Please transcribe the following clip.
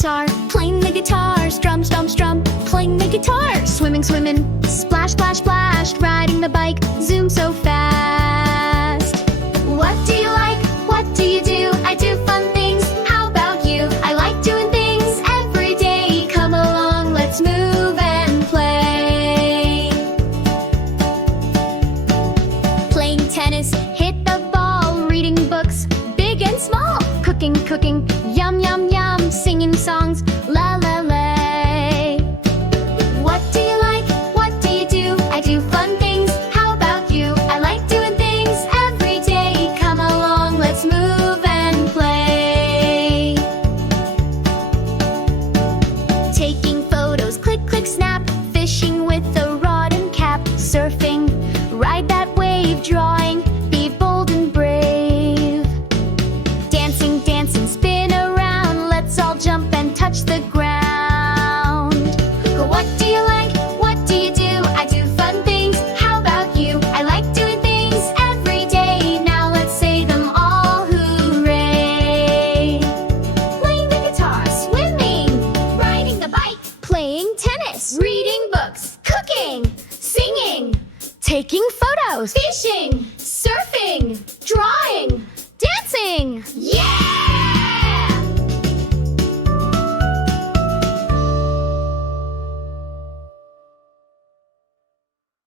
guitar, playing the guitar. Strum, strum, strum, playing the guitar. Swimming, swimming, splash, splash, splash. Riding the bike, zoom so fast. What do you like? What do you do? I do fun things. How about you? I like doing things every day. Come along, let's move and play. Playing tennis, hit the ball. Reading books, big and small. Cooking, cooking, yum, yum, yum. Singing songs, la, la, lay. What do you like? What do you do? I do fun things. How about you? I like doing things every day. Come along, let's move and play. Taking photos, click, click, snap. Fishing with a rod and cap. Surfing, ride that wave. Drawing, be bold and brave. Dancing, dancing, spin around. Let's all jump and touch the ground. What do you like? What do you do? I do fun things. How about you? I like doing things every day. Now let's say them all, hooray! Playing the guitar, swimming, riding the bike, playing tennis, reading books, cooking, singing, taking photos, fishing, surfing, drawing, dancing. Yeah!